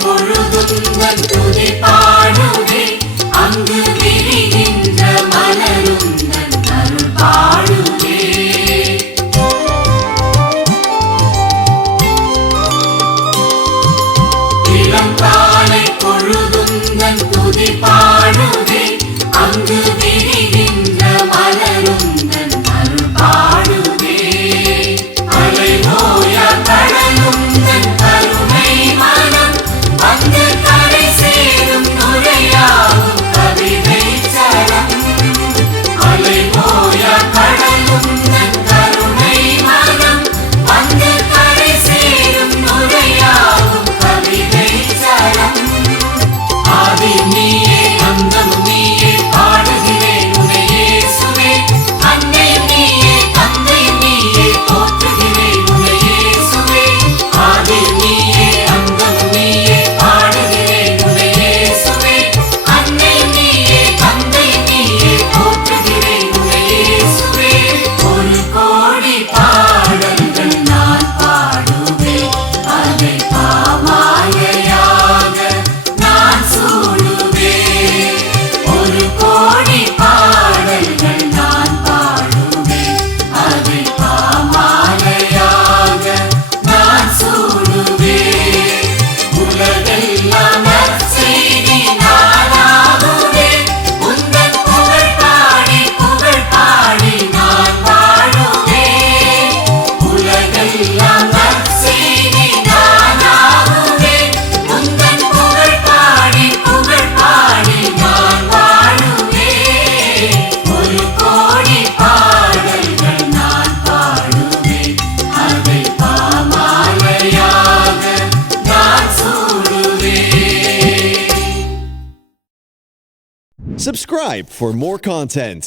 பொழுதுந்தன் துதி பாடுவே அங்கு விரிகின்ற மலருந்தன் அருள் பாடுவே இளங்காலை பொழுதுந்தன் துதி பாடுவே அங்கு விரிகின்ற மலருந்தன் அருள் பாடுவே அலைமோயா கடலுந்தன் கருணை மனம் வந்து கரை சேரும் நுரையாகும் கவிதை சரம் அலைமோயா கடலுந்தன் கருணை மனம் வந்து கரை சேரும் நுரையாகும் கவிதை சரம் ஆதி நீயே அந்தம் நீயே பாடுகிறேன் உன்னை இயேசுவே அன்னை நீயே தந்தை நீயே போற்றுகிறேன் உன்னை இயேசுவே ஆதி நீயே அந்தம் நீயே பாடுகிறேன் உன்னை இயேசுவே அன்னை நீயே தந்தை நீயே போற்றுகிறேன் உன்னை இயேசுவே ஒரு கோடி பாடல்கள் நான் பாடுவேன் அதை பாமாலையாக நான் சூடுவேன் ஒரு கோடி பாடல்கள் நான் பாடுவேன் அதை பாமாலையாக நான் சூடுவேன் உலகெல்லாம் நற்செய்தி நானாகுவேன் உந்தன் புகழ் பாடி நான் வாழுவேன் உலகெல்லாம் நற்செய்தி நானாகுவேன் உந்தன் புகழ் பாடி நான் வாழுவேன் ஒரு கோடி பாடல்கள் நான் பாடுவேன் அதை பாமாலையாக நான் சூடுவேன். Subscribe for more content.